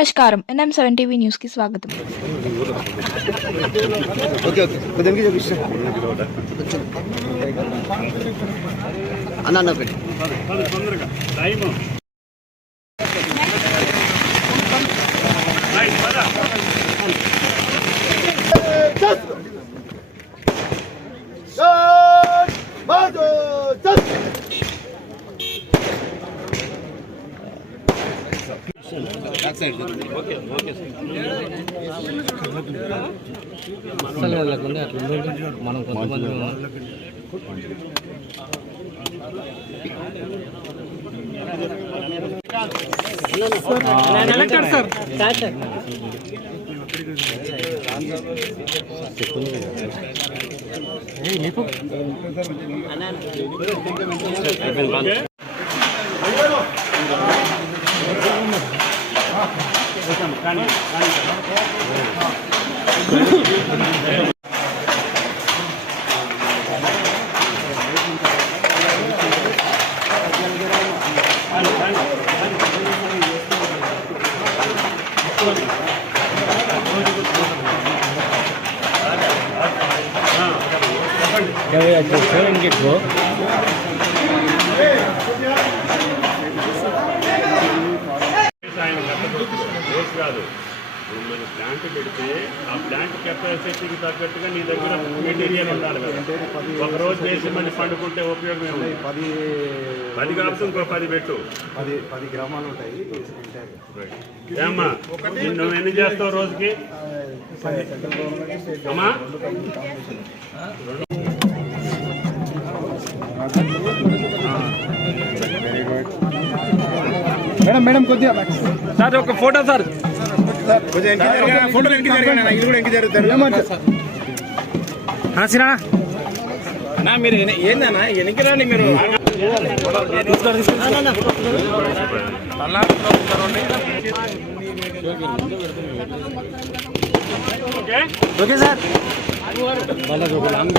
నమస్కారం NM seven TV news కి స్వాగతం ఓకే ఓకే కొద్దిగా చూపిస్తా అన్న అన్న. ఒకటి అసలు లేకుండా అట్లా ఉండదు. మనం కొంతమంది ఉన్నాం. ఆయన కాదు. నువ్వు మన ప్లాంట్ పెడితే ఆ ప్లాంట్ కెపాసిటీకి తగ్గట్టుగా నీ దగ్గర మెటీరియల్ ఉండాలి కదా. ఒక రోజు చేసి మళ్ళీ పండుకుంటే ఉపయోగం? పది పది కాకపోతే ఇంకో పది పెట్టు. పది పది గ్రామాలు ఉంటాయి. ఏమ్మా నువ్వు ఎన్ని చేస్తావు రోజుకి? అమ్మా? మేడం మేడం కొద్దిగా సార్ ఒక ఫోటో సార్. ఫోటోలు ఎంకి జరిగాయి ఇది కూడా ఎంకి నా మీరు ఏందన్నా? ఎనికి రాండి మీరు? Okay okay sir. అరుణ్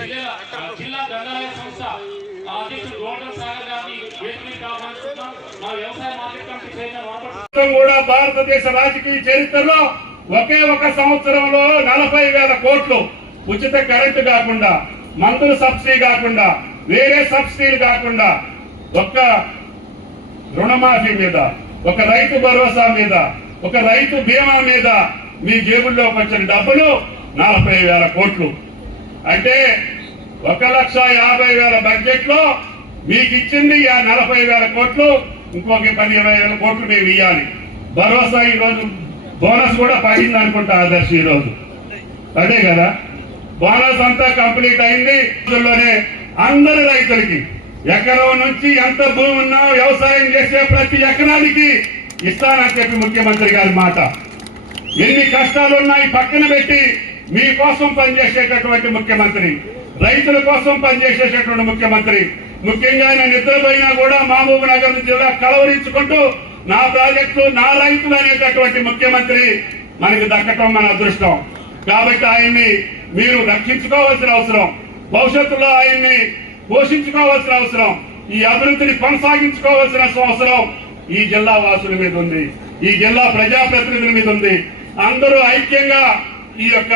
జిల్లా గ్రంథాలయ సంస్థ అధ్యక్షుడు సాగర్ గారిని వేదికకి ఆహ్వానిస్తున్నాం. మా వ్యవసాయ మార్కెట్ కమిటీ చైర్మన్ కూడా భారతదేశ రాజకీయ చరిత్రలో ఒకే ఒక సంవత్సరంలో నలభై వేల కోట్లు ఉచిత కరెంటు కాకుండా మందుల సబ్సిడీ కాకుండా వేరే సబ్సిడీలు కాకుండా ఒక్క రుణమాఫీ మీద ఒక రైతు భరోసా మీద ఒక రైతు బీమా మీద మీ జేబుల్లోకి వచ్చిన డబ్బులు నలభై వేల కోట్లు. అంటే ఒక లక్ష యాభై వేల బడ్జెట్లో మీకు ఇచ్చింది ఆ నలభై వేల కోట్లు ఇంకొక పది ఇరవై వేల కోట్లు మేము ఇవ్వాలి భరోసా ఈ రోజు బోనస్ కూడా పడింది అనుకుంటా ఆదర్శ్ ఈరోజు. రోజు అదే కదా? బోనస్ అంతా కంప్లీట్ అయింది. రోజుల్లోనే అందరి రైతులకి ఎకరం నుంచి ఎంత భూమి ఉన్నా వ్యవసాయం చేసే ప్రతి ఎకరానికి ఇస్తానని చెప్పి ముఖ్యమంత్రి గారి మాట. ఎన్ని కష్టాలున్నాయి పక్కన పెట్టి మీకోసం పనిచేసేటటువంటి ముఖ్యమంత్రి రైతుల కోసం పనిచేసేటటువంటి ముఖ్యమంత్రి ముఖ్యంగా ఆయన నిద్రపోయినా కూడా మహబూబ్ నగర్ జిల్లా కలవరించుకుంటూ నా ప్రాజెక్టు నా రైతులు అనేటటువంటి ముఖ్యమంత్రి మనకి దక్కటం మన అదృష్టం. కాబట్టి ఆయన్ని మీరు రక్షించుకోవాల్సిన అవసరం భవిష్యత్తులో ఆయన్ని పోషించుకోవాల్సిన అవసరం ఈ అభివృద్ధిని కొనసాగించుకోవాల్సిన అవసరం ఈ జిల్లా వాసుల మీద ఉంది ఈ జిల్లా ప్రజాప్రతినిధుల మీద ఉంది. అందరూ ఐక్యంగా ఈ యొక్క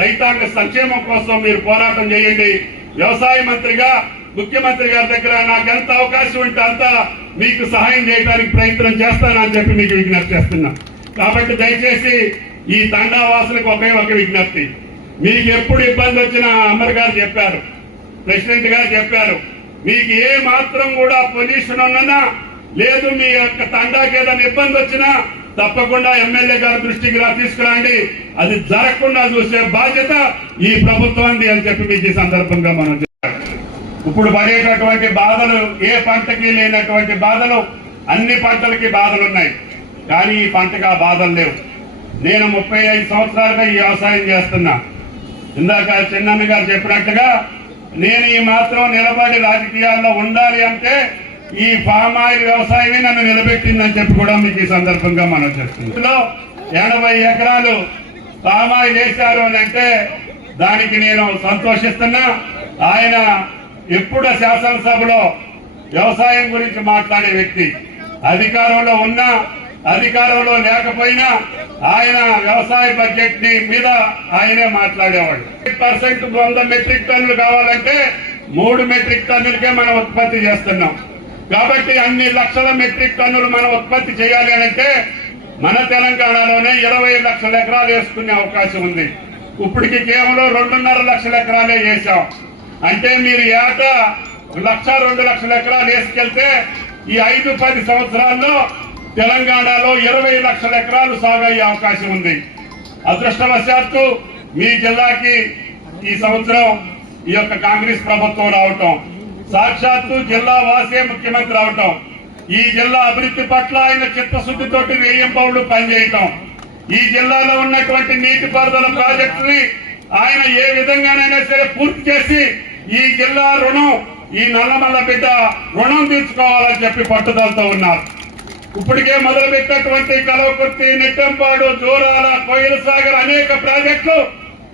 రైతాంగ సంక్షేమం కోసం మీరు పోరాటం చేయండి. వ్యవసాయ మంత్రిగా ముఖ్యమంత్రి గారి దగ్గర నాకు ఎంత అవకాశం ఉంటే అంత మీకు సహాయం చేయడానికి ప్రయత్నం చేస్తానని చెప్పి మీకు విజ్ఞప్తి చేస్తున్నా. కాబట్టి దయచేసి ఈ తండావాసులకు ఒకే ఒక విజ్ఞప్తి. మీకు ఎప్పుడు ఇబ్బంది వచ్చినా అమర్ గారు చెప్పారు ప్రెసిడెంట్ గారు చెప్పారు మీకు ఏ మాత్రం కూడా పొల్యూషన్ ఉన్నదా లేదు మీ యొక్క తండాకి ఏదైనా ఇబ్బంది వచ్చినా తప్పకుండా ఎమ్మెల్యే గారి దృష్టికి రా తీసుకురండి. అది జరగకుండా చూసే బాధ్యత ఈ ప్రభుత్వాన్ని అని చెప్పి మీకు ఈ సందర్భంగా మనం చెప్పాలి. ఇప్పుడు పడేటటువంటి బాధలు ఏ పంటకి లేనటువంటి బాధలు అన్ని పంటలకి బాధలు ఉన్నాయి. కానీ ఈ పంటకు ఆ బాధలు లేవు. నేను ముప్పై ఐదు సంవత్సరాలుగా ఈ వ్యవసాయం చేస్తున్నా. ఇందాక చిన్నమ్మ గారు చెప్పినట్టుగా నేను ఈ మాత్రం నిలబడి రాజకీయాల్లో ఉండాలి అంటే ఈ ఫామ్ ఆయిల్ వ్యవసాయమే నన్ను నిలబెట్టిందని చెప్పి కూడా మీకు ఈ సందర్భంగా మనం చెప్తున్నాం ఎనభై ఎకరాలు ఫామ్ ఆయిల్ వేశారు అని అంటే దానికి నేను సంతోషిస్తున్నా. ఆయన ఎప్పుడు శాసనసభలో వ్యవసాయం గురించి మాట్లాడే వ్యక్తి అధికారంలో ఉన్నా అధికారంలో లేకపోయినా ఆయన వ్యవసాయ బడ్జెట్ని మీద ఆయనే మాట్లాడేవాడు. పర్సెంట్ వంద మెట్రిక్ టన్నులు కావాలంటే మూడు మెట్రిక్ టన్నులకే మనం ఉత్పత్తి చేస్తున్నాం. కాబట్టి అన్ని లక్షల మెట్రిక్ టన్నులు మనం ఉత్పత్తి చేయాలి అని అంటే మన తెలంగాణలోనే ఇరవై లక్షల ఎకరాలు వేసుకునే అవకాశం ఉంది. ఇప్పటికి కేవలం రెండున్నర లక్షల ఎకరాలే వేసాం అంటే మీరు ఏటా లక్ష రెండు లక్షల ఎకరాలు వేసుకెళ్తే ఈ ఐదు పది సంవత్సరాల్లో తెలంగాణలో ఇరవై లక్షల ఎకరాలు సాగు అయ్యే అవకాశం ఉంది. అదృష్టవశాత్తు మీ జిల్లాకి ఈ సంవత్సరం ఈ యొక్క కాంగ్రెస్ ప్రభుత్వం రావటం. సాక్షాత్తు జిల్లా వాసే ముఖ్యమంత్రి అవటం. ఈ జిల్లా అభివృద్ధి పట్ల ఆయన చిత్తశుద్ధితోటి వేయం పౌరులు పనిచేయటం. ఈ జిల్లాలో ఉన్నటువంటి నీటిపారుదల ప్రాజెక్టుని ఆయన ఏ విధంగానైనా సరే పూర్తి చేసి ఈ జిల్లా రుణం ఈ నల్లమల్ల బిడ్డ రుణం తీర్చుకోవాలని చెప్పి పట్టుదలతో ఉన్నారు. ఇప్పటికే మొదలుపెట్టినటువంటి కలవకుర్తి నిట్టంపాడు జోరాల కోయిల సాగర్ అనేక ప్రాజెక్టులు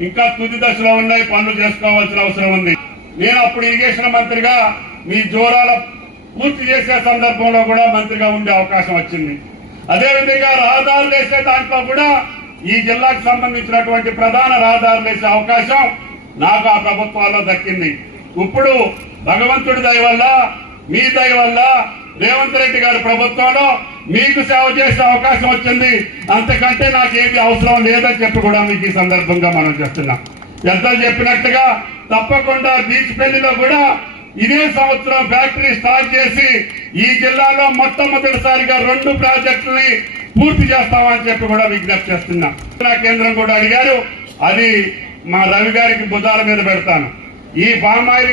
ఇంకా తుది దశలో ఉన్నాయి. పనులు చేసుకోవాల్సిన అవసరం ఉంది. నేను అప్పుడు ఇరిగేషన్ మంత్రిగా మీ జోరాల పూర్తి చేసే సందర్భంలో కూడా మంత్రిగా ఉండే అవకాశం వచ్చింది. అదేవిధంగా రహదారులు వేసే దాంట్లో కూడా ఈ జిల్లాకు సంబంధించినటువంటి ప్రధాన రహదారులు వేసే అవకాశం నాకు ఆ ప్రభుత్వాల్లో దక్కింది. ఇప్పుడు భగవంతుడి దయ వల్ల మీ దయ వల్ల రేవంత్ రెడ్డి గారి ప్రభుత్వంలో మీకు సేవ చేసే అవకాశం వచ్చింది. అంతకంటే నాకు ఏది అవసరం లేదని చెప్పి కూడా మీకు ఈ సందర్భంగా మనం చెప్తున్నాం. ఎంత చెప్పినట్టుగా తప్పకుండా బీచ్ పెళ్ళిలో కూడా ఇదే సంవత్సరం ఫ్యాక్టరీ స్టార్ట్ చేసి ఈ జిల్లాలో మొట్టమొదటిసారిగా రెండు ప్రాజెక్టులని పూర్తి చేస్తామని చెప్పి కూడా విజ్ఞప్తి చేస్తున్నా. కేంద్రం కూడా అడిగారు. అది మా రవి గారికి భుజాల మీద పెడతాను. ఈ పామాయిల్